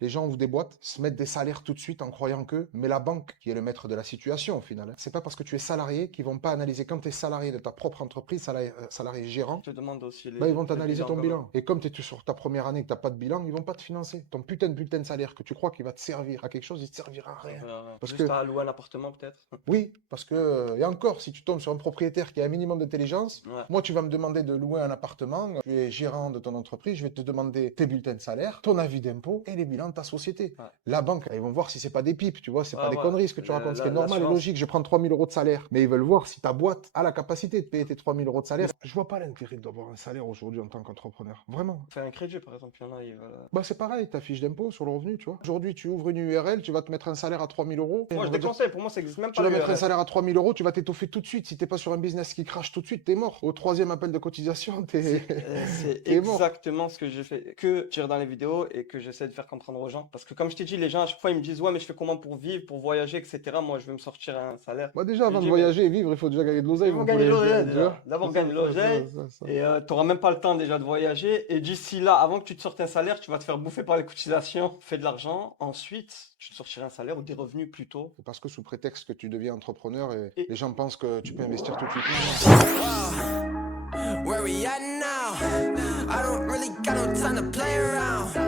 Les gens ouvrent des boîtes, se mettent des salaires tout de suite en croyant que, mais la banque, qui est le maître de la situation au final, hein, c'est pas parce que tu es salarié qu'ils vont pas analyser quand tu es salarié de ta propre entreprise, salarié gérant, Je te demande aussi bah, ils vont le t'analyser bilan ton quand même. bilan. Et comme tu es sur ta première année et que tu n'as pas de bilan, ils vont pas te financer. Ton putain de bulletin de salaire que tu crois qu'il va te servir à quelque chose, il te servira à rien. Parce Juste que, à louer un appartement peut-être. oui, parce que, et encore, si tu tombes sur un propriétaire qui a un minimum d'intelligence, Ouais. moi, tu vas me demander de louer un appartement, tu es gérant de ton entreprise, je vais te demander tes bulletins de salaire, ton avis d'impôt et les bilans de ta société. Ouais. La banque, ils vont voir si c'est pas des pipes, tu vois, c'est pas des Voilà. conneries ce que tu racontes, ce qui est normal et L'assurance. logique. Je prends 3000 euros de salaire, mais ils veulent voir si ta boîte a la capacité de payer tes 3000 euros de salaire. Je vois pas l'intérêt d'avoir un salaire aujourd'hui en tant qu'entrepreneur. Vraiment. Faire un crédit par exemple, il y en a, Bah, c'est pareil, ta fiche d'impôt sur le revenu, tu vois. Aujourd'hui, tu ouvres une URL, tu vas te mettre un salaire à 3000 euros. Moi je On va dire, déconseille, pour moi ça existe même tu pas vas mettre un l'URL. salaire à 3000 euros, tu vas t'étoffer tout de suite. Si t'es pas sur un business qui crache tout de suite, t'es mort. Au troisième appel de cotisation, C'est t'es mort. exactement ce que j'ai fait, que je tire dans les vidéos et que j'essaie de faire comprendre aux gens. Parce que comme je t'ai dit, les gens à chaque fois ils me disent ouais mais je fais comment pour vivre, pour voyager, etc. Moi je veux me sortir un salaire. Bah, déjà, Je avant de dis mais voyager et vivre, il faut déjà gagner de l'oseille, il faut mon gagner poulet. l'oseille Tu vois. déjà. D'abord C'est gagne ça, l'oseille ça. et t'auras même pas le temps déjà de voyager. Et d'ici là, avant que tu te sortes un salaire, tu vas te faire bouffer par les cotisations, fais de l'argent. Ensuite, tu te sortiras un salaire ou des revenus plutôt. C'est parce que sous prétexte que tu deviens entrepreneur, et Et les gens pensent que tu peux investir tout de suite. Where we at now? I don't really got no time to play around.